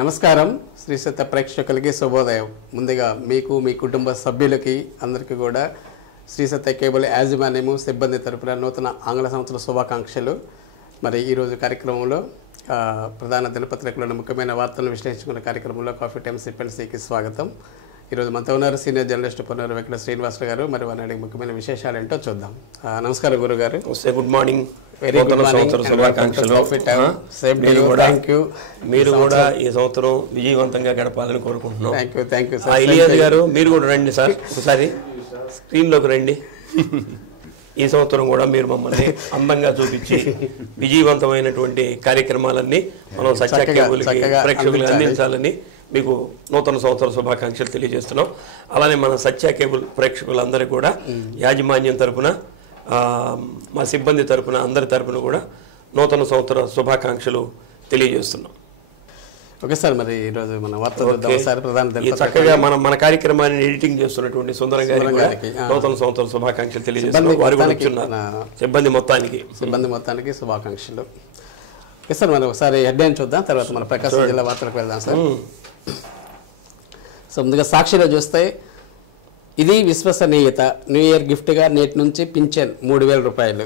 నమస్కారం శ్రీ సత్య ప్రేక్షకులకి శుభోదయం. ముందుగా మీకు మీ కుటుంబ సభ్యులకి అందరికీ కూడా శ్రీ సత్య కేబుల్ యాజమాన్యము సిబ్బంది తరపున నూతన ఆంగ్ల సంవత్సర శుభాకాంక్షలు. మరి ఈరోజు కార్యక్రమంలో ప్రధాన దినపత్రికలోని ముఖ్యమైన వార్తలను విశ్లేషించుకున్న కార్యక్రమంలో కాఫీ టైమ్ సిపెన్సీకి స్వాగతం. ఈరోజు మనతో ఉన్నారు సీనియర్ జర్నలిస్ట్ పొన్నూరు వెంకట శ్రీనివాసరావు గారు. మరి వారి ముఖ్యమైన విశేషాలు ఏంటో చూద్దాం. నమస్కారం గురుగారు. Good morning. Very good morning. మీరు కూడా ఈ సంవత్సరం విజయవంతంగా గడపాలని కోరుకుంటున్నాం. థ్యాంక్ యూ ఇలియాస్ గారు, మీరు కూడా రండి సార్, ఒకసారి స్క్రీన్లోకి రండి. ఈ సంవత్సరం కూడా మీరు మమ్మల్ని అందంగా చూపించి విజయవంతమైనటువంటి కార్యక్రమాలన్నీ మనం సత్య కేబుల్కి ప్రేక్షకులకు అందించాలని మీకు నూతన సంవత్సర శుభాకాంక్షలు తెలియజేస్తున్నాం. అలానే మన సత్య కేబుల్ ప్రేక్షకులందరికీ కూడా యాజమాన్యం తరపున, మా సిబ్బంది తరపున, అందరి తరపున కూడా నూతన సంవత్సర శుభాకాంక్షలు తెలియజేస్తున్నాం. ఓకే సార్, మరి ఈరోజు మన చక్కగా మన కార్యక్రమాన్ని ఎడిటింగ్ చేస్తున్నటువంటి సుందరం గారికి నూతన సంవత్సర శుభాకాంక్షలు తెలియజేస్తున్నాం. వారు కూడా సిబ్బంది మొత్తానికి శుభాకాంక్షలు. ఓకే సార్, మనం ఒకసారి హెడ్లైన్ చూద్దాం, తర్వాత మన ప్రకాశం జిల్లా వార్తలకు వెళ్దాం సార్. సో ముందుగా సాక్షిలో చూస్తే, ఇది విశ్వసనీయత, న్యూ ఇయర్ గిఫ్ట్గా నేటి నుంచి పింఛన్ 3,000 రూపాయలు.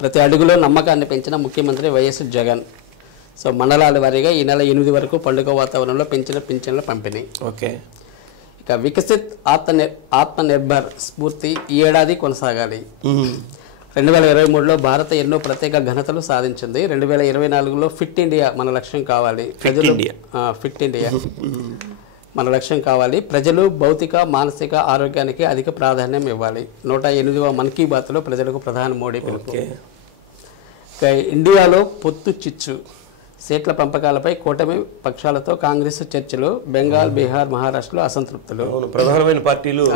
ప్రతి అడుగులో నమ్మకాన్ని పెంచిన ముఖ్యమంత్రి వైఎస్ జగన్. సో మండలాల వారీగా ఈ నెల 8 వరకు పండుగ వాతావరణంలో పెంచిన పింఛన్ల పంపిణీ. ఓకే. ఇక వికసిత్ ఆత్మనిర్భర్ స్ఫూర్తి ఈ ఏడాది కొనసాగాలి. 2023లో భారత్ ఎన్నో ప్రత్యేక ఘనతలు సాధించింది. 2024లో ఫిట్ ఇండియా మన లక్ష్యం కావాలి. ఫిట్ ఇండియా మన లక్ష్యం కావాలి. ప్రజలు భౌతిక మానసిక ఆరోగ్యానికి అధిక ప్రాధాన్యం ఇవ్వాలి. 108వ మన్ కీ బాత్లో ప్రజలకు ప్రధాని మోడీ పిలుపు. ఇక ఇండియాలో పొత్తు చిచ్చు, సీట్ల పంపకాలపై కూటమి పక్షాలతో కాంగ్రెస్ చర్చలు. బెంగాల్, బీహార్, మహారాష్ట్రలో అసంతృప్తులు. ప్రధానమైన పార్టీలు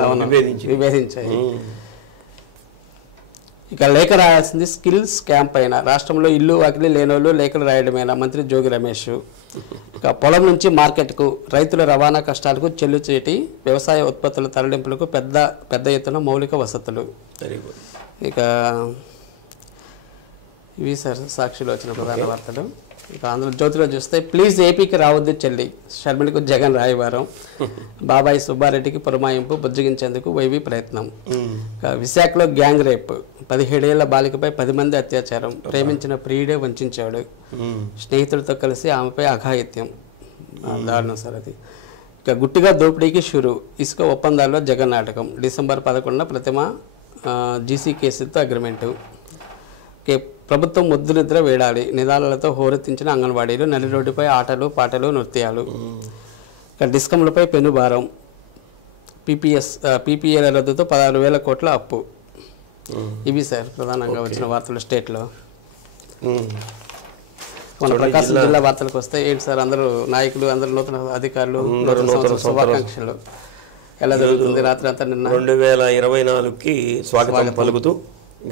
విభేదించాయి. ఇక లేఖ రాయాల్సింది స్కిల్స్ క్యాంప్ అయినా, రాష్ట్రంలో ఇల్లు వాకిలి లేనోళ్ళు లేఖలు రాయడమేనా, మంత్రి జోగి రమేష్. ఇక పొలం నుంచి మార్కెట్కు, రైతుల రవాణా కష్టాలకు చెల్లుచేటి, వ్యవసాయ ఉత్పత్తుల తరలింపులకు పెద్ద ఎత్తున మౌలిక వసతులు. ఇక ఇవి సార్ సాక్షిలో వచ్చిన ప్రధాన వార్తలు. ఇక ఆంధ్రజ్యోతిలో చూస్తే, ప్లీజ్ ఏపీకి రావద్దు చెల్లి, షర్మిలకు జగన్ రాయవారం. బాబాయ్ సుబ్బారెడ్డికి పురమాయింపు, బుజ్జగించేందుకు వైవి ప్రయత్నం. విశాఖలో గ్యాంగ్ రేప్, 17 ఏళ్ల బాలికపై 10 మంది అత్యాచారం, ప్రేమించిన ప్రియుడే వంచాడు. స్నేహితులతో కలిసి ఆమెపై అఘాయిత్యం. దారుణం సార్ అది. ఇక గుట్టిగా దోపిడీకి షురు, ఇసుక ఒప్పందాల్లో జగన్ నాటకం. డిసెంబర్ 11న ప్రతిమ జీసీ కేసుతో అగ్రిమెంటు. ప్రభుత్వం ముద్దు నిద్ర వేడాలి, నిదానాలతో హోరెత్తించిన అంగన్వాడీలు. నడి రోడ్డుపై ఆటలు పాటలు నృత్యాలు. ఇక డిస్కంలపై పెనుభారం, పీపీఏల రద్దుతో 16,000 కోట్ల అప్పు. ఇవి సార్ ప్రధానంగా వచ్చిన వార్తలు స్టేట్లో. మన ప్రకాశం జిల్లా వార్తలకు వస్తే, ఏంటి సార్ అందరూ నాయకులు, అందరూ నూతన అధికారులు శుభాకాంక్షలు. ఎలా జరుగుతుంది రాత్రి అంతా? నిన్న 2024కి స్వాగతం పలుకుతూ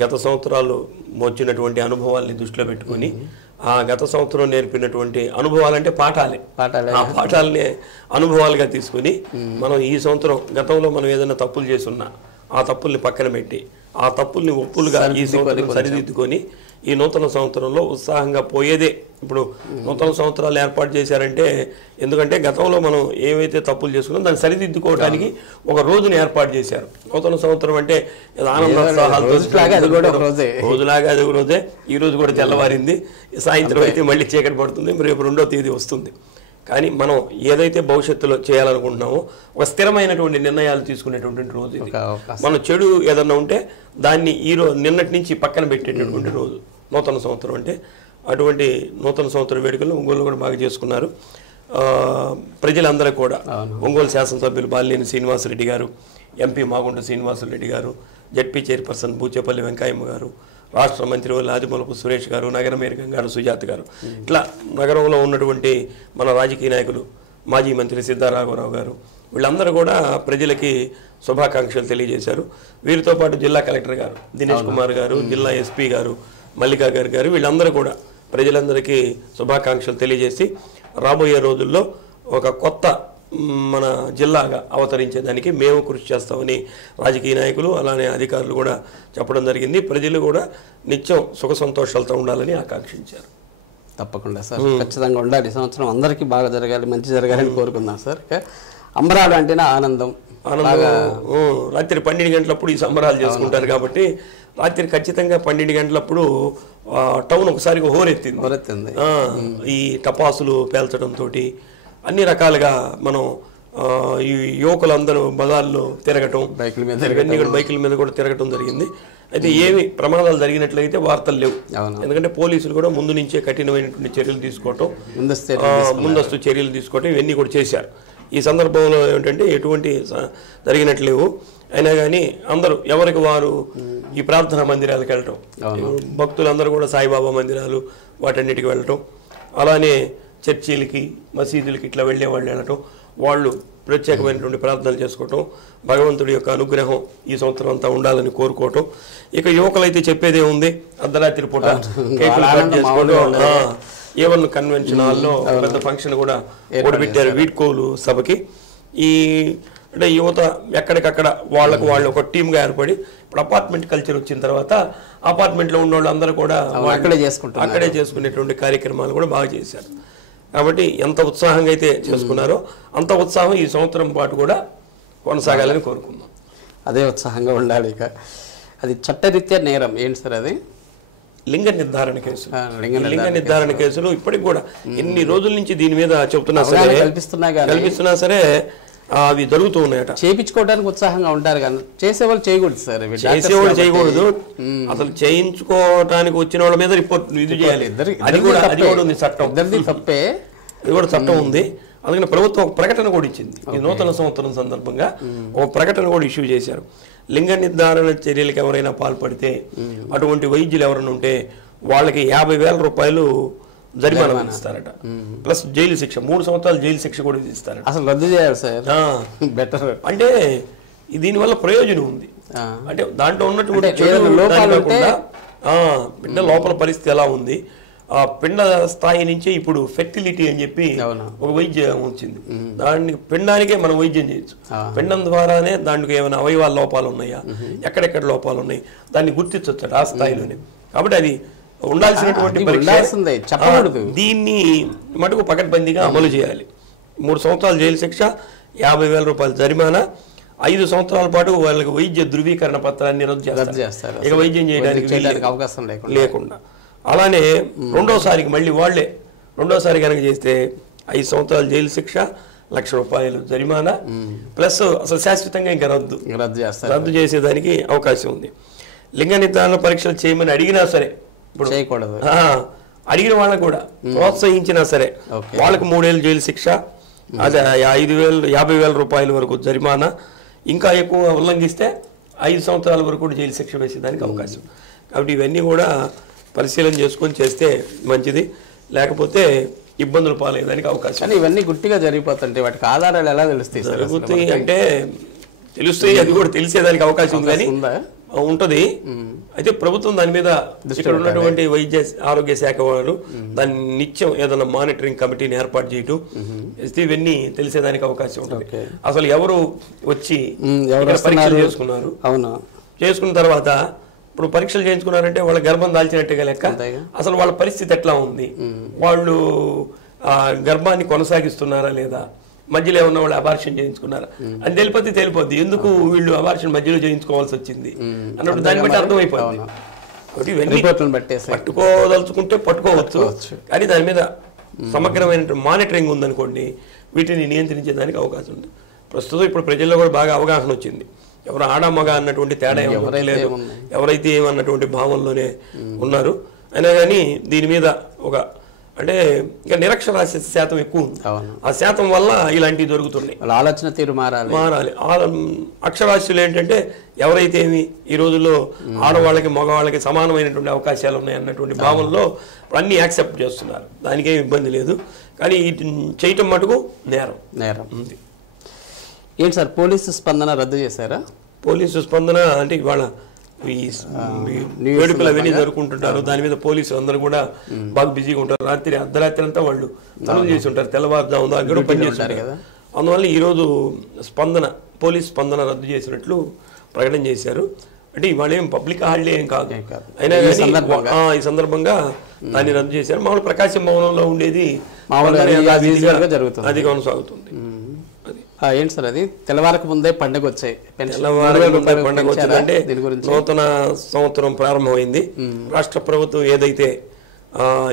గత సంవత్సరాలు వచ్చినటువంటి అనుభవాల్ని దృష్టిలో పెట్టుకుని, ఆ గత సంవత్సరం నేర్పినటువంటి అనుభవాలంటే పాఠాలే, ఆ పాఠాలని అనుభవాలుగా తీసుకుని మనం ఈ సంవత్సరం గతంలో మనం ఏదైనా తప్పులు చేస్తున్నా ఆ తప్పుల్ని పక్కన పెట్టి ఆ తప్పుల్ని ఒప్పులుగా ఈ సంవత్సరం సరిదిద్దుకొని ఈ నూతన సంవత్సరంలో ఉత్సాహంగా పోయేదే. ఇప్పుడు నూతన సంవత్సరాలు ఏర్పాటు చేశారంటే, ఎందుకంటే గతంలో మనం ఏవైతే తప్పులు చేసుకున్నాం దాన్ని సరిదిద్దుకోవడానికి ఒక రోజుని ఏర్పాటు చేశారు. నూతన సంవత్సరం అంటే రోజులాగా అది ఒక రోజే. ఈ రోజు కూడా తెల్లవారింది, సాయంత్రం అయితే మళ్ళీ చీకటి పడుతుంది, రేపు 2వ తేదీ వస్తుంది. కానీ మనం ఏదైతే భవిష్యత్తులో చేయాలనుకుంటున్నామో ఒక స్థిరమైనటువంటి నిర్ణయాలు తీసుకునేటువంటి రోజు ఇది. మనం చెడు ఏదన్నా ఉంటే దాన్ని నిన్నటి నుంచి పక్కన పెట్టేటటువంటి రోజు నూతన సంవత్సరం అంటే. అటువంటి నూతన సంవత్సర వేడుకలను ఒంగోలు కూడా బాగా చేసుకున్నారు ప్రజలందరూ కూడా. ఒంగోలు శాసనసభ్యులు బాలినేని శ్రీనివాసరెడ్డి గారు, ఎంపీ మాగుంట శ్రీనివాసరెడ్డి గారు, జడ్పీ చైర్పర్సన్ బూచేపల్లి వెంకయ్యమ్మ గారు, రాష్ట్ర మంత్రివర్యులు ఆదిమూలపు సురేష్ గారు, నగర మేయర్ గంగారు సుజాత గారు, ఇట్లా నగరంలో ఉన్నటువంటి మన రాజకీయ నాయకులు, మాజీ మంత్రి సిద్ధారాఘవరావు గారు, వీళ్ళందరూ కూడా ప్రజలకి శుభాకాంక్షలు తెలియజేశారు. వీరితో పాటు జిల్లా కలెక్టర్ గారు దినేష్ కుమార్ గారు, జిల్లా ఎస్పీ గారు మల్లికా గారు, వీళ్ళందరూ కూడా ప్రజలందరికీ శుభాకాంక్షలు తెలియజేసి రాబోయే రోజుల్లో ఒక కొత్త మన జిల్లాగా అవతరించేదానికి మేము కృషి చేస్తామని రాజకీయ నాయకులు అలానే అధికారులు కూడా చెప్పడం జరిగింది. ప్రజలు కూడా నిత్యం సుఖ సంతోషాలతో ఉండాలని ఆకాంక్షించారు. తప్పకుండా సార్, ఖచ్చితంగా ఉండాలి. ఈ సంవత్సరం అందరికీ బాగా జరగాలి, మంచి జరగాలని కోరుకుందాం సార్. అంబరాలు అంటేనే ఆనందం. రాత్రి 12 గంటలప్పుడు ఈ సంబరాలు చేసుకుంటారు కాబట్టి రాత్రి ఖచ్చితంగా 12 గంటలప్పుడు టౌన్ ఒకసారిగా హోరెత్తింది. ఈ టపాసులు పేల్చడంతో అన్ని రకాలుగా మనం ఈ యువకులందరూ బజార్లో తిరగటం, బైకుల మీద కూడా తిరగటం జరిగింది. అయితే ఏమి ప్రమాదాలు జరిగినట్లయితే వార్తలు లేవు. ఎందుకంటే పోలీసులు కూడా ముందు నుంచే కఠినమైనటువంటి చర్యలు తీసుకోవటం, ముందస్తు చర్యలు తీసుకోవటం ఇవన్నీ కూడా చేశారు. ఈ సందర్భంలో ఏమిటంటే ఎటువంటి జరిగినట్లేవు. అయినా కానీ అందరూ ఎవరికి వారు ఈ ప్రార్థనా మందిరాలకు వెళ్ళటం, భక్తులందరూ కూడా సాయిబాబా మందిరాలు వాటన్నిటికి వెళ్ళటం, అలానే చర్చీలకి మసీదులకి ఇట్లా వెళ్ళే వాళ్ళు వెళ్ళటం, వాళ్ళు ప్రత్యేకమైనటువంటి ప్రార్థనలు చేసుకోవటం, భగవంతుడి యొక్క అనుగ్రహం ఈ సంవత్సరం అంతా ఉండాలని కోరుకోవటం. ఇక యువకులైతే చెప్పేదే ఉంది, అర్ధరాత్రి పూట కేకులు కట్ చేసుకోవడం, ఏవన్ కన్వెన్షన్ హాల్లో పెద్ద ఫంక్షన్ కూడా ఓడిపెట్టారు వీడ్కోలు సభకి. ఈ అంటే యువత ఎక్కడికక్కడ వాళ్ళు ఒక టీమ్గా ఏర్పడి ఇప్పుడు అపార్ట్మెంట్ కల్చర్ వచ్చిన తర్వాత అపార్ట్మెంట్లో ఉన్న వాళ్ళు అందరూ కూడా అక్కడే చేసుకునేటువంటి కార్యక్రమాలు కూడా బాగా చేశారు. కాబట్టి ఎంత ఉత్సాహంగా అయితే చేసుకున్నారో అంత ఉత్సాహం ఈ సంవత్సరం పాటు కూడా కొనసాగాలని కోరుకుందాం. అదే ఉత్సాహంగా ఉండాలి. ఇక అది చట్టరీత్యా నేరం ఏంటి సార్? అది లింగ నిర్ధారణ కేసు. లింగ నిర్ధారణ కేసులు ఇప్పటికి కూడా ఎన్ని రోజుల నుంచి దీని మీద చెప్తున్నా కల్పిస్తున్నా సరే అవి జరుగుతూ ఉన్నాయట. చేయించుకోవడానికి ఉత్సాహంగా ఉంటారు కానీ చేసేవాళ్ళు చేయకూడదు సార్. చేసేవాళ్ళు చేయకూడదు, అసలు చేయించుకోవడానికి వచ్చిన వాళ్ళ మీద రిపోర్ట్ ఇది చేయాలి. అది కూడా ఉంది చట్టం, తప్పే, ఇది కూడా చట్టం ఉంది. అందుకని ప్రభుత్వం ఒక ప్రకటన కూడా ఇచ్చింది. ఈ నూతన సంవత్సరం సందర్భంగా ఒక ప్రకటన కూడా ఇష్యూ చేశారు. లింగ నిర్ధారణ చర్యలకు ఎవరైనా పాల్పడితే, అటువంటి వైద్యులు ఎవరైనా ఉంటే వాళ్ళకి 50,000 రూపాయలు జరిమానా విధిస్తారట, ప్లస్ జైలు శిక్ష, 3 సంవత్సరాలు జైలు శిక్ష కూడా విధిస్తారట. అసలు రద్దు చేయాలి సార్, బెటర్. అంటే దీనివల్ల ప్రయోజనం ఉంది. అంటే దాంట్లో ఉన్నటువంటి బిడ్డ లోపల పరిస్థితి ఎలా ఉంది, ఆ పిండ స్థాయి నుంచి ఇప్పుడు ఫెర్టిలిటీ అని చెప్పి ఒక వైద్యం వచ్చింది. దాన్ని పిండానికే మనం వైద్యం చేయొచ్చు. పిండం ద్వారానే దానికి ఏమైనా అవయవాల లోపాలు ఉన్నాయా, ఎక్కడెక్కడ లోపాలు ఉన్నాయి దాన్ని గుర్తించవచ్చు ఆ స్థాయిలోనే. కాబట్టి అది ఉండాల్సినటువంటి పరీక్ష. దీన్ని మటుకు పకడ్బందీగా అమలు చేయాలి. 3 సంవత్సరాలు జైలు శిక్ష, 50,000 రూపాయల జరిమానా, 5 సంవత్సరాల పాటు వాళ్ళకి వైద్య ధృవీకరణ పత్రాన్ని రద్దు చేస్తారు. ఇక వైద్యం చేయడానికి అవకాశం లేకుండా. అలానే రెండోసారికి మళ్ళీ వాళ్ళే రెండోసారి కనుక చేస్తే 5 సంవత్సరాలు జైలు శిక్ష, 1,00,000 రూపాయలు జరిమానా, ప్లస్ అసలు శాశ్వతంగా ఇంకా రద్దు చేసేదానికి అవకాశం ఉంది. లింగ నిర్ధారణ పరీక్షలు చేయమని అడిగినా సరే ఇప్పుడు చేయకూడదు. అడిగిన వాళ్ళకు కూడా ప్రోత్సహించినా సరే వాళ్ళకి 3 ఏళ్ళు జైలు శిక్ష, అదే 50,000 రూపాయల వరకు జరిమానా, ఇంకా ఎక్కువ ఉల్లంఘిస్తే 5 సంవత్సరాల వరకు కూడా జైలు శిక్ష వేసేదానికి అవకాశం. కాబట్టి ఇవన్నీ కూడా పరిశీలన చేసుకొని చేస్తే మంచిది, లేకపోతే ఇబ్బందులు పాలయ్యేదానికి అవకాశం. కానీ ఇవన్నీ గుట్టిగా జరిగిపోతుంటే వాటికి ఆధారాలు ఎలా తెలుస్తాయి? జరుగుతాయి అంటే తెలుస్తాయి, అది కూడా తెలిసేదానికి అవకాశం ఉంది కానీ ఉంటుంది. అయితే ప్రభుత్వం దాని మీద ఇక్కడ ఉన్నటువంటి వైద్య ఆరోగ్య శాఖ వాళ్ళు దాన్ని నిత్యం ఏదైనా మానిటరింగ్ కమిటీని ఏర్పాటు చేయటం, ఇవన్నీ తెలిసేదానికి అవకాశం ఉంటుంది. అసలు ఎవరు వచ్చి పరీక్షలు చేసుకున్నారు, చేసుకున్న తర్వాత ఇప్పుడు పరీక్షలు చేయించుకున్నారంటే వాళ్ళ గర్భం దాల్చినట్టుగా లెక్క. అసలు వాళ్ళ పరిస్థితి ఎట్లా ఉంది, వాళ్ళు గర్భాన్ని కొనసాగిస్తున్నారా లేదా, మధ్యలో ఉన్న వాళ్ళు అబార్షన్ చేయించుకున్నారా అని తెలిపోద్ది. ఎందుకు వీళ్ళు అబార్షన్ మధ్యలో చేయించుకోవాల్సి వచ్చింది అన్నప్పుడు దాన్ని బట్టి అర్థమైపోతుంది. పట్టుకోదలుచుకుంటే పట్టుకోవచ్చు, కానీ దాని మీద సమగ్రమైన మానిటరింగ్ ఉందనుకోండి వీటిని నియంత్రించేదానికి అవకాశం ఉంది. ప్రస్తుతం ఇప్పుడు ప్రజల్లో కూడా బాగా అవగాహన వచ్చింది. ఎవరు ఆడ మగ అన్నటువంటి తేడా లేదు, ఎవరైతే ఏమన్నటువంటి భావంలోనే ఉన్నారు. అయినా కానీ దీని మీద ఒక అంటే ఇంకా నిరక్షరాస్యత శాతం ఎక్కువ ఉంది. ఆ శాతం వల్ల ఇలాంటివి దొరుకుతున్నాయి. ఆలోచన తీరు మారాలి. అక్షరాస్యులు ఏంటంటే ఎవరైతే ఏమి ఈ రోజుల్లో ఆడవాళ్ళకి మగవాళ్ళకి సమానమైనటువంటి అవకాశాలు ఉన్నాయి అన్నటువంటి భావనలో అన్ని యాక్సెప్ట్ చేస్తున్నారు. దానికేం ఇబ్బంది లేదు. కానీ చేయటం మటుకు నేరం ఉంది. ఏంటి సార్ పోలీసు స్పందన రద్దు చేశారా? పోలీసు స్పందన అంటే ఇవాళ ఈ వేడుకలు అవన్నీ జరుపుకుంటుంటారు. దాని మీద పోలీసులు అందరూ కూడా బాగా బిజీగా ఉంటారు. అర్ధరాత్రి అంతా వాళ్ళు పనులు చేసి ఉంటారు, తెల్లవారుజామున దగ్గర పనిచేస్తారు కదా. అందువల్ల ఈరోజు పోలీస్ స్పందన రద్దు చేసినట్లు ప్రకటన చేశారు. అంటే ఇవాళ ఏం పబ్లిక్ హాలిడే ఏం కాదు, అయినా కానీ ఈ సందర్భంగా దాన్ని రద్దు చేశారు. మామూలు ప్రకాశం భవనంలో ఉండేది అది కొనసాగుతుంది. ఏంటి సార్ అది తెల్లవారకు ముందే పండుగ వచ్చాయి, పండుగ వచ్చిందంటే నూతన సంవత్సరం ప్రారంభమైంది. రాష్ట్ర ప్రభుత్వం ఏదైతే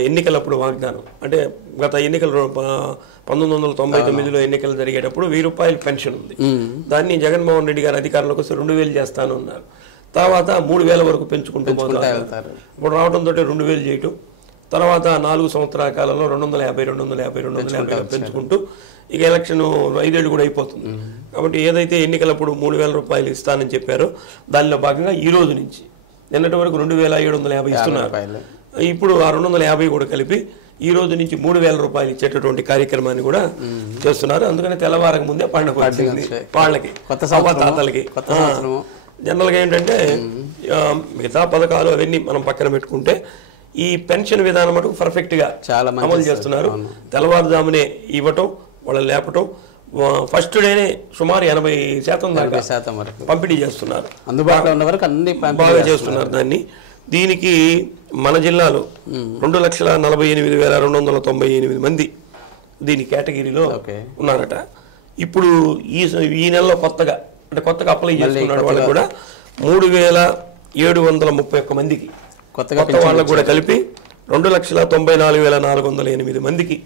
ఎన్నికలప్పుడు వాగ్దానం అంటే గత ఎన్నికలు 1999లో ఎన్నికలు జరిగేటప్పుడు 1000 రూపాయల పెన్షన్ ఉంది. దాన్ని జగన్మోహన్ రెడ్డి గారు అధికారంలోకి వస్తే 2000 చేస్తాను అన్నారు. తర్వాత 3000 వరకు పెంచుకుంటూ పోతారు. ఇప్పుడు రావడంతో 2000 చేయటం, తర్వాత 4 సంవత్సరాల కాలంలో 250 పెంచుకుంటూ ఇక ఎలక్షన్ 5 ఏళ్ళు కూడా అయిపోతుంది. కాబట్టి ఏదైతే ఎన్నికలప్పుడు 3000 రూపాయలు ఇస్తానని చెప్పారో దానిలో భాగంగా ఈ రోజు నుంచి నిన్నటి వరకు 2750 ఇస్తున్నారు. ఇప్పుడు ఆ 250 కూడా కలిపి ఈ రోజు నుంచి 3000 రూపాయలు ఇచ్చేటటువంటి కార్యక్రమాన్ని కూడా చేస్తున్నారు. అందుకని తెల్లవారక ముందే పండుగ వచ్చింది వాళ్ళకి, తాతలకి. జనరల్గా ఏంటంటే మిగతా పథకాలు అవన్నీ మనం పక్కన పెట్టుకుంటే ఈ పెన్షన్ విధానం మటుకు పర్ఫెక్ట్గా అమలు చేస్తున్నారు. తెల్లవారుజామునే ఇవ్వటం, వాళ్ళని లేపటం, ఫస్ట్ డేనే సుమారు 80% దాకా పంపిణీ చేస్తున్నారు, అందుబాటులో ఉన్న వరకు అన్ని బాగా చేస్తున్నారు దాన్ని. దీనికి మన జిల్లాలో 2,48,298 మంది దీని కేటగిరీలో ఉన్నారట. ఇప్పుడు ఈ నెలలో కొత్తగా అప్లై చేసుకున్నాడు వాళ్ళకి కూడా 3,731 మందికి కొత్త వాళ్ళకు కూడా కలిపి 2,94,408 మందికి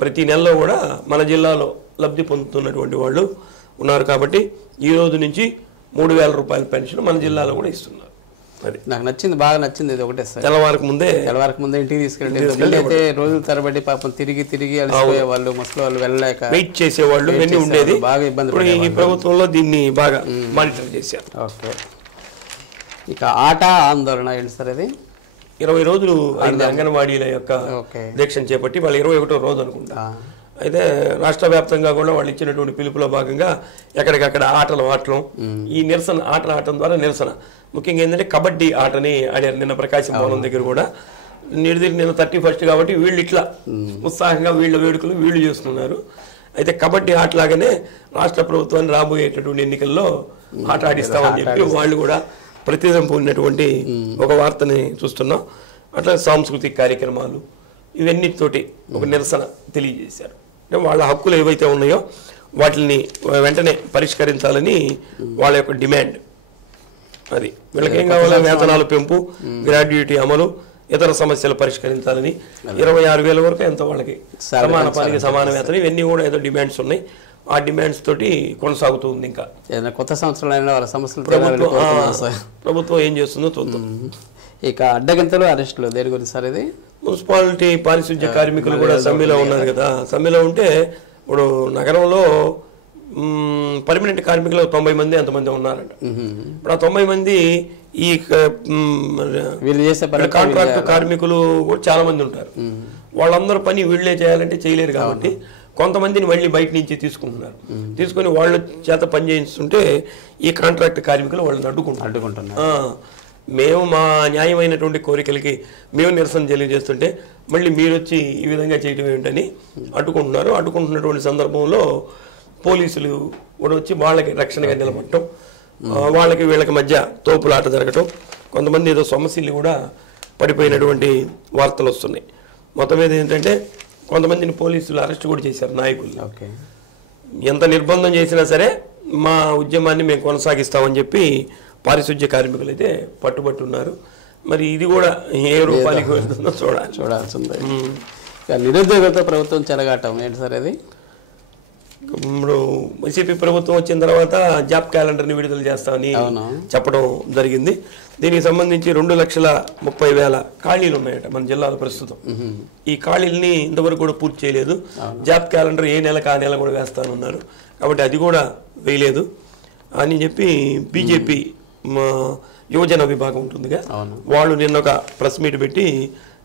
ప్రతి నెలలో కూడా మన జిల్లాలో లబ్ధి పొందుతున్నటువంటి వాళ్ళు ఉన్నారు. కాబట్టి ఈ రోజు నుంచి 3,000 రూపాయల పెన్షన్ మన జిల్లాలో కూడా ఇస్తున్నారు. అది నాకు నచ్చింది, బాగా నచ్చింది. ఇది ఒకటే సార్, తెల్లవారకు ముందే ఇంటికి తీసుకెళ్ళి అయితే రోజుల తరబడి పాపం తిరిగి అలసిపోయే వాళ్ళు, ముసలి వాళ్ళు వెళ్ళలేక వెయిట్ చేసేవాళ్ళు ఇవన్నీ ఉండేది. బాగా ఇబ్బంది. ఈ ప్రభుత్వంలో దీన్ని బాగా మానిటర్ చేశారు. ఓకే. ఇక ఆట ఆందోళన ఏంటి సార్ అది? 20 రోజులు అయింది అంగన్వాడీల యొక్క దీక్షను చేపట్టి, వాళ్ళు 21వ రోజు అనుకుంటా. అయితే రాష్ట్ర వ్యాప్తంగా కూడా వాళ్ళు ఇచ్చినటువంటి పిలుపులో భాగంగా ఎక్కడికక్కడ ఆటలు ఆడటం, ఈ నిరసన ఆటలు ఆడటం ద్వారా నిరసన. ముఖ్యంగా ఏంటంటే కబడ్డీ ఆటని ఆడారు నిన్న ప్రకాశం భవనం దగ్గర కూడా. నిన్న 31st కాబట్టి వీళ్ళు ఇట్లా ఉత్సాహంగా వీళ్ళ వేడుకలు వీళ్ళు చేస్తున్నారు. అయితే కబడ్డీ ఆటలాగానే రాష్ట్ర ప్రభుత్వాన్ని రాబోయేటటువంటి ఎన్నికల్లో ఆట ఆడిస్తామని చెప్పి వాళ్ళు కూడా ప్రతిదం పొందినటువంటి ఒక వార్తని చూస్తున్నాం. అట్లా సాంస్కృతిక కార్యక్రమాలు ఇవన్నిటితోటి ఒక నిరసన తెలియజేశారు. అంటే వాళ్ళ హక్కులు ఏవైతే ఉన్నాయో వాటిని వెంటనే పరిష్కరించాలని వాళ్ళ యొక్క డిమాండ్. అది వీళ్ళకి ఏం కావాలో వేతనాల పెంపు, గ్రాడ్యుయేటీ అమలు, ఇతర సమస్యలు పరిష్కరించాలని 26,000 వరకు ఎంతో వాళ్ళకి సమాన పనికి సమాన వేతనం, ఇవన్నీ కూడా ఏదో డిమాండ్స్ ఉన్నాయి. ఆ డిమాండ్స్ తోటి కొనసాగుతుంది. ఇంకా కొత్త సంవత్సరంలో వాళ్ళ సమస్యలు ప్రభుత్వం ఏం చేస్తుందో చూద్దాం. ఇక అడ్డగంతలు అరెస్టులు దేని గురించి సార్? ఇది మున్సిపాలిటీ పారిశుద్ధ్య కార్మికులు కూడా సమ్మెలో ఉన్నారు కదా. సమ్మెలో ఉంటే ఇప్పుడు నగరంలో పర్మనెంట్ కార్మికులు 90 మంది ఎంతమంది ఉన్నారంట. ఇప్పుడు ఆ 90 మంది ఈ కాంట్రాక్ట్ కార్మికులు కూడా చాలా మంది ఉంటారు. వాళ్ళందరూ పని వీళ్ళే చేయాలంటే చేయలేరు కాబట్టి కొంతమందిని మళ్ళీ బయట నుంచి తీసుకుంటున్నారు. తీసుకొని వాళ్ళ చేత పని చేయిస్తుంటే ఈ కాంట్రాక్ట్ కార్మికులు వాళ్ళని అడ్డుకుంటున్నారు. మేము మా న్యాయమైనటువంటి కోరికలకి మేము నిరసన తెలియజేస్తుంటే మళ్ళీ మీరు వచ్చి ఈ విధంగా చేయడం ఏంటని అడ్డుకుంటున్నారు. అడ్డుకుంటున్నటువంటి సందర్భంలో పోలీసులు కూడా వచ్చి వాళ్ళకి రక్షణగా నిలబడటం, వాళ్ళకి వీళ్ళకి మధ్య తోపులాట జరగటం, కొంతమంది ఏదో సమస్యలు కూడా పడిపోయినటువంటి వార్తలు వస్తున్నాయి. మొత్తం మీద ఏంటంటే కొంతమందిని పోలీసులు అరెస్ట్ కూడా చేశారు నాయకులు. ఎంత నిర్బంధం చేసినా సరే మా ఉద్యమాన్ని మేము కొనసాగిస్తామని చెప్పి పారిశుద్ధ్య కార్మికులు అయితే పట్టుబట్టున్నారు. మరి ఇది కూడా ఏ రూపాయలకి వెళ్తుందో చూడాల్సిందే. నిరుద్యోగులతో ప్రభుత్వం చెలగాటం ఏంటి సార్ అది? ఇప్పుడు వైసీపీ ప్రభుత్వం వచ్చిన తర్వాత జాబ్ క్యాలెండర్ని విడుదల చేస్తామని చెప్పడం జరిగింది. దీనికి సంబంధించి 2,30,000 ఖాళీలు ఉన్నాయట మన జిల్లాలో ప్రస్తుతం. ఈ ఖాళీలని ఇంతవరకు కూడా పూర్తి చేయలేదు. జాబ్ క్యాలెండర్ ఏ నెలకు ఆ నెల కూడా వేస్తానన్నారు. కాబట్టి అది కూడా వేయలేదు అని చెప్పి బీజేపీ యువజన విభాగం ఉంటుందిగా, వాళ్ళు నిన్న ఒక ప్రెస్ మీట్ పెట్టి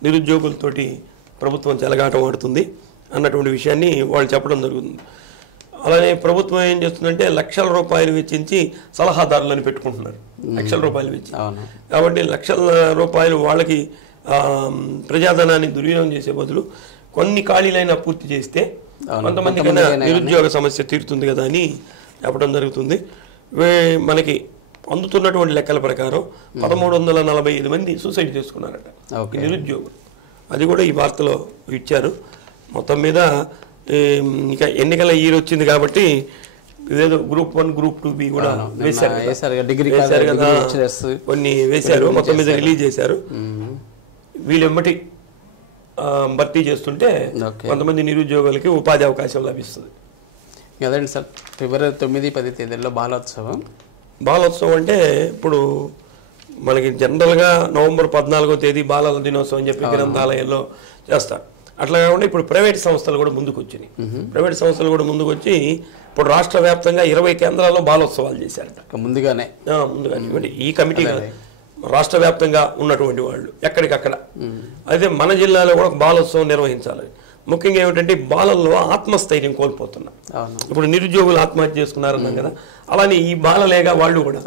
నిరుద్యోగులతోటి ప్రభుత్వం చెలగాటం ఆడుతుంది అన్నటువంటి విషయాన్ని వాళ్ళు చెప్పడం జరుగుతుంది. అలానే ప్రభుత్వం ఏం చేస్తుందంటే లక్షల రూపాయలు వెచ్చించి సలహాదారులను పెట్టుకుంటున్నారు. లక్షల రూపాయలు వెచ్చి, కాబట్టి లక్షల రూపాయలు వాళ్ళకి ప్రజాధనాన్ని దుర్వినియోగం చేసే బదులు కొన్ని ఖాళీలైనా పూర్తి చేస్తే కొంతమందికైనా నిరుద్యోగ సమస్య తీరుతుంది కదా అని చెప్పడం జరుగుతుంది. మనకి అందుతున్నటువంటి లెక్కల ప్రకారం 1345 మంది సూసైడ్ చేసుకున్నారట ఈ నిరుద్యోగులు. అది కూడా ఈ వార్తలో ఇచ్చారు. మొత్తం మీద ఇంకా ఎన్నికల ఇయర్ వచ్చింది కాబట్టి ఇదేదో గ్రూప్ 1 గ్రూప్ 2B కూడా వేశారు కదా, కొన్ని వేశారు, మొత్తం మీద రిలీజ్ చేశారు. వీళ్ళెమ్మటి భర్తీ చేస్తుంటే కొంతమంది నిరుద్యోగులకి ఉపాధి అవకాశం లభిస్తుంది. అదండి సార్, ఫిబ్రవరి 9-10 తేదీల్లో బాలోత్సవం అంటే ఇప్పుడు మనకి జనరల్గా నవంబర్ 14వ తేదీ బాలల దినోత్సవం అని చెప్పి గ్రంథాలయంలో చేస్తారు. అట్లా కాకుండా ఇప్పుడు ప్రైవేట్ సంస్థలు కూడా ముందుకు వచ్చినాయి. ప్రైవేట్ సంస్థలు కూడా ముందుకు వచ్చి ఇప్పుడు రాష్ట్ర వ్యాప్తంగా 20 కేంద్రాల్లో బాలోత్సవాలు చేశారట. ముందుగానే ఈ కమిటీ రాష్ట్ర వ్యాప్తంగా ఉన్నటువంటి వాళ్ళు ఎక్కడికక్కడ. అయితే మన జిల్లాలో కూడా బాలోత్సవం నిర్వహించాలి. ముఖ్యంగా ఏమిటంటే బాలల్లో ఆత్మస్థైర్యం కోల్పోతున్నారు. ఇప్పుడు నిరుద్యోగులు ఆత్మహత్య చేసుకున్నారన్నాం కదా, అలానే ఈ బాలలేగా వాళ్ళు కూడా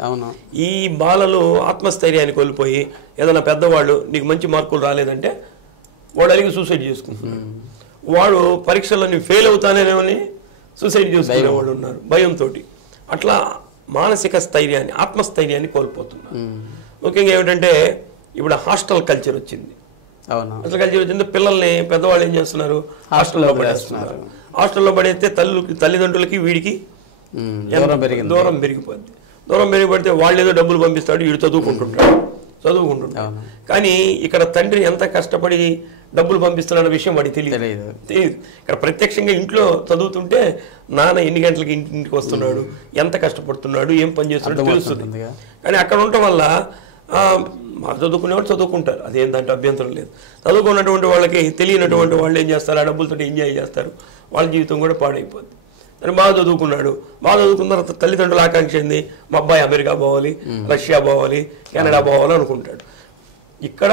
ఈ బాలలు ఆత్మస్థైర్యాన్ని కోల్పోయి ఏదైనా పెద్దవాళ్ళు నీకు మంచి మార్కులు రాలేదంటే వాడు అడిగి సూసైడ్ చేసుకుంటున్నాడు. వాడు పరీక్షలన్నీ ఫెయిల్ అవుతానేమని సూసైడ్ చేసుకునే వాళ్ళు ఉన్నారు భయంతో. అట్లా మానసిక స్థైర్యాన్ని ఆత్మస్థైర్యాన్ని కోల్పోతున్నారు. ముఖ్యంగా ఏమిటంటే ఇప్పుడు హాస్టల్ కల్చర్ వచ్చింది. హాస్టల్ కల్చర్ వచ్చింది, పిల్లల్ని పెద్దవాళ్ళు ఏం చేస్తున్నారు, హాస్టల్లో పడేస్తున్నారు. హాస్టల్లో పడేస్తే తల్లిదండ్రులకి వీడికి దూరం పెరిగిపోద్ది. దూరం పెరిగిపోతే వాళ్ళు ఏదో డబ్బులు పంపిస్తాడు, వీడు చదువుకుంటుంటాడు. కానీ ఇక్కడ తండ్రి ఎంత కష్టపడి డబ్బులు పంపిస్తున్న విషయం వాడికి తెలియదు. ఇక్కడ ప్రత్యక్షంగా ఇంట్లో చదువుతుంటే నాన్న ఎన్ని గంటలకి ఇంటికి వస్తున్నాడు, ఎంత కష్టపడుతున్నాడు, ఏం పని చేస్తున్నాడు తెలుస్తుంది. కానీ అక్కడ ఉండటం వల్ల చదువుకునేవాళ్ళు చదువుకుంటారు, అదేంటంటే అభ్యంతరం లేదు. చదువుకున్నటువంటి వాళ్ళకి తెలియనటువంటి వాళ్ళు ఏం చేస్తారు, ఆ డబ్బులతో ఎంజాయ్ చేస్తారు, వాళ్ళ జీవితం కూడా పాడైపోద్ది. అని బాగా చదువుకున్నాడు, బాగా చదువుకున్న తర్వాత తల్లిదండ్రుల ఆకాంక్ష ఏంది, మా అబ్బాయి అమెరికా పోవాలి, రష్యా పోవాలి, కెనడా పోవాలి అనుకుంటాడు. ఇక్కడ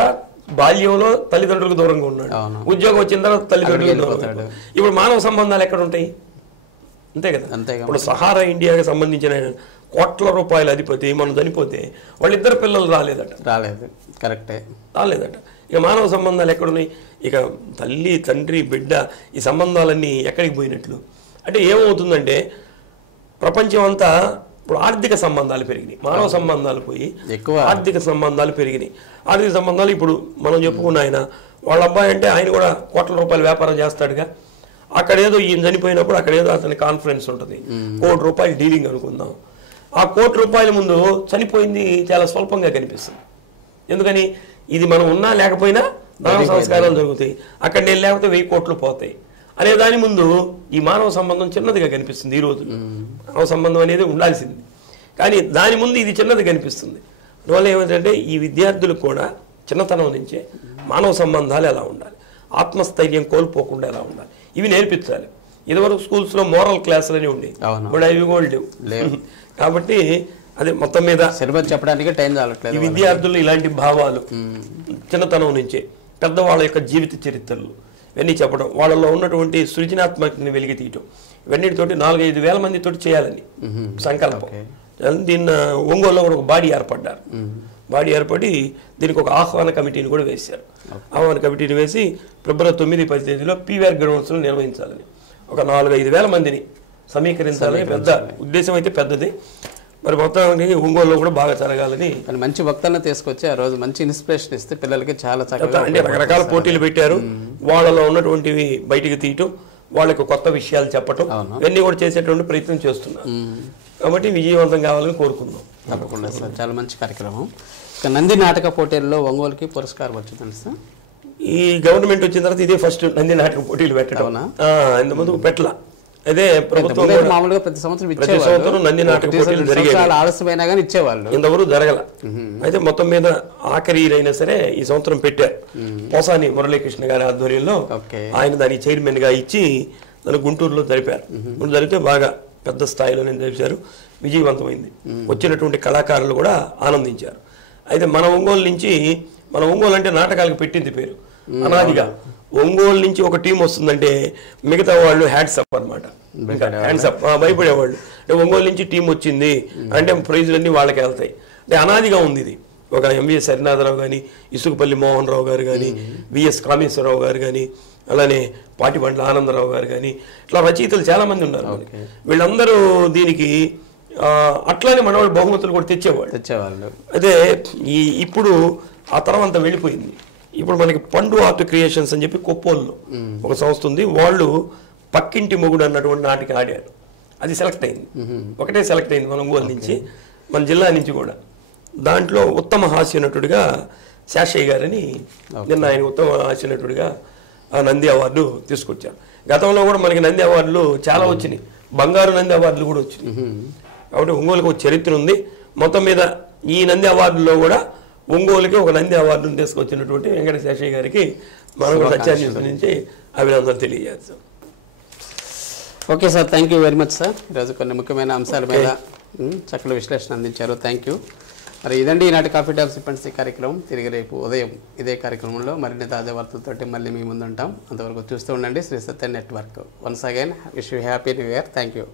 బాల్యంలో తల్లిదండ్రులకు దూరంగా ఉన్నాడు, ఉద్యోగం వచ్చిన తర్వాత తల్లిదండ్రులకు దూరంగా. ఇప్పుడు మానవ సంబంధాలు ఎక్కడ ఉంటాయి, అంతే కదా. ఇప్పుడు సహారా ఇండియాకి సంబంధించిన కోట్ల రూపాయల అధిపతి మనం చనిపోతే వాళ్ళిద్దరు పిల్లలు రాలేదట. ఇక మానవ సంబంధాలు ఎక్కడున్నాయి, ఇక తల్లి తండ్రి బిడ్డ ఈ సంబంధాలన్నీ ఎక్కడికి పోయినట్లు. అంటే ఏమవుతుందంటే ప్రపంచం అంతా ఇప్పుడు ఆర్థిక సంబంధాలు పెరిగినాయి, మానవ సంబంధాలు పోయి ఆర్థిక సంబంధాలు పెరిగినాయి. ఆర్థిక సంబంధాలు ఇప్పుడు మనం చెప్పుకున్న ఆయన వాళ్ళ అబ్బాయి అంటే ఆయన కూడా కోట్ల రూపాయల వ్యాపారం చేస్తాడుగా. అక్కడేదో ఈయన చనిపోయినప్పుడు అక్కడేదో అతని కాన్ఫరెన్స్ ఉంటుంది, ₹1 కోటి డీలింగ్ అనుకుందాం. ఆ ₹1 కోటి ముందు చనిపోయింది చాలా స్వల్పంగా కనిపిస్తుంది. ఎందుకని ఇది మనం ఉన్నా లేకపోయినా మానవ సంస్కారాలు జరుగుతాయి, అక్కడ నేను లేకపోతే 1000 కోట్లు పోతాయి అనే దాని ముందు ఈ మానవ సంబంధం చిన్నదిగా కనిపిస్తుంది. ఈ రోజు మానవ సంబంధం అనేది ఉండాల్సింది, కానీ దాని ముందు ఇది చిన్నది కనిపిస్తుంది. అందువల్ల ఏమిటంటే ఈ విద్యార్థులకు కూడా చిన్నతనం నుంచే మానవ సంబంధాలు ఎలా ఉండాలి, ఆత్మస్థైర్యం కోల్పోకుండా ఎలా ఉండాలి, ఇవి నేర్పించాలి. ఇదివరకు స్కూల్స్లో మోరల్ క్లాసులు అని ఉండేవి, ఇప్పుడు అవి కూడా లేవు. కాబట్టి అదే మొత్తం మీద చెప్పడానికి టైం చాలట్లేదు. ఈ విద్యార్థులు ఇలాంటి భావాలు చిన్నతనం నుంచే పెద్దవాళ్ళ యొక్క జీవిత చరిత్రలు ఇవన్నీ చెప్పడం, వాళ్ళలో ఉన్నటువంటి సృజనాత్మకతని వెలికి తీయటం, ఇవన్నిటితోటి 4-5 వేల మందితో చేయాలని సంకల్పం. దీన్ని ఒంగోలులో కూడా ఒక బాడీ ఏర్పడి దీనికి ఒక ఆహ్వాన కమిటీని కూడా వేశారు. ఆహ్వాన కమిటీని వేసి ఫిబ్రవరి 9-10 తేదీలో పీవీఆర్ గ్రౌండ్స్లో నిర్వహించాలని, ఒక 4-5 వేల మందిని సమీకరించాలని పెద్ద ఉద్దేశం అయితే పెద్దది. మరి మొత్తానికి ఒంగోలులో కూడా బాగా జరగాలని మంచి వక్తలను తీసుకొచ్చి ఆ రోజు మంచి ఇన్స్పిరేషన్ ఇస్తే పిల్లలకి చాలా చక్కగా అంటే రకరకాల పోటీలు పెట్టారు. వాళ్ళలో ఉన్నటువంటివి బయటికి తీయటం, వాళ్ళకి కొత్త విషయాలు చెప్పటం, ఇవన్నీ కూడా చేసేటువంటి ప్రయత్నం చేస్తున్నారు. కాబట్టి విజయవంతం కావాలని కోరుకుందాం. తప్పకుండా సార్, చాలా మంచి కార్యక్రమం. ఇక నంది నాటక పోటీల్లో ఒంగోలుకి పురస్కారం వచ్చిందండి సార్. ఈ గవర్నమెంట్ వచ్చిన తర్వాత ఇదే ఫస్ట్ నంది నాటక పోటీలు పెట్టడం, ఇంతకుముందు పెట్టలా. అదే ప్రభుత్వం మామూలుగా ప్రతి సంవత్సరం నంది నాటక పోటీలు జరిగేవి, ఆలస్యమైనా కానీ ఇచ్చేవాళ్ళు, ఇంతవరకు జరగల. అయితే మొత్తం మీద ఆఖరి అయినా సరే ఈ సంవత్సరం పెట్టారు. పోసాని మురళీకృష్ణ గారి ఆధ్వర్యంలో ఆయన దానికి చైర్మన్ గా ఇచ్చి దాన్ని గుంటూరులో జరిపారు. జరిగితే బాగా పెద్ద స్థాయిలోనే జరిపారు, విజయవంతమైంది. వచ్చినటువంటి కళాకారులు కూడా ఆనందించారు. అయితే మన ఒంగోలు నుంచి, మన ఒంగోలు అంటే నాటకాలకు పెట్టింది పేరు అనాదిగా. ఒంగోలు నుంచి ఒక టీం వస్తుందంటే మిగతా వాళ్ళు హ్యాండ్స్ అప్ అనమాట, హ్యాండ్స్ అప్ భయపడేవాళ్ళు. అంటే ఒంగోలు నుంచి టీం వచ్చింది అంటే ప్రైజులన్నీ వాళ్ళకి వెళ్తాయి. అంటే అనాదిగా ఉంది ఇది. ఒక ఎంవిఎస్ హరినాథరావు కానీ, ఇసుకపల్లి మోహన్ రావు గారు కానీ, విఎస్ కామేశ్వరరావు గారు కానీ, అలానే పాటిబండ్ల ఆనందరావు గారు కానీ, ఇట్లా రచయితలు చాలామంది ఉన్నారు. వీళ్ళందరూ దీనికి అట్లానే మన వాళ్ళు బహుమతులు కూడా తెచ్చేవాళ్ళు. అదే ఇప్పుడు ఆ తరం అంతా వెళ్ళిపోయింది. ఇప్పుడు మనకి పండు ఆర్ట్ క్రియేషన్స్ అని చెప్పి కొప్పోల్లో ఒక సంస్థ ఉంది. వాళ్ళు పక్కింటి మొగుడు అన్నటువంటి నాటికి ఆడారు. అది సెలెక్ట్ అయింది, ఒకటే సెలెక్ట్ అయింది మన ఒంగోలు నుంచి, మన జిల్లా నుంచి కూడా. దాంట్లో ఉత్తమ హాస్య నటుడిగా శాషయ్య గారని నిన్న ఆయన ఉత్తమ హాస్య నటుడిగా ఆ నంది అవార్డు తీసుకొచ్చారు. గతంలో కూడా మనకి నంది అవార్డులు చాలా వచ్చినాయి, బంగారు నంది అవార్డులు కూడా వచ్చినాయి. కాబట్టి ఒంగోలుకి ఒక చరిత్ర ఉంది. మొత్తం మీద ఈ నంది అవార్డులో కూడా ఒంగోలుకి ఒక నంది అవార్డును తీసుకొచ్చినటువంటి వెంకట శేషయ్య గారికి మనం సత్యాన్యూస్ నుంచి అభినందనలు తెలియజేస్తాం. Okay sir, thank you very much sir. ఈరోజు కొన్ని ముఖ్యమైన అంశాల మీద చక్కటి విశ్లేషణ అందించారు. Thank you. మరి ఇదండి ఈనాటి కాఫీ టాక్స్ సిప్పండి కార్యక్రమం. తిరిగి రేపు ఉదయం ఇదే కార్యక్రమంలో మరిన్ని తాజా వార్తలతోటి మళ్ళీ మీ ముందుంటాం. అంతవరకు చూస్తూ ఉండండి Sri Satya network. Once again wish you happy new year. Thank you.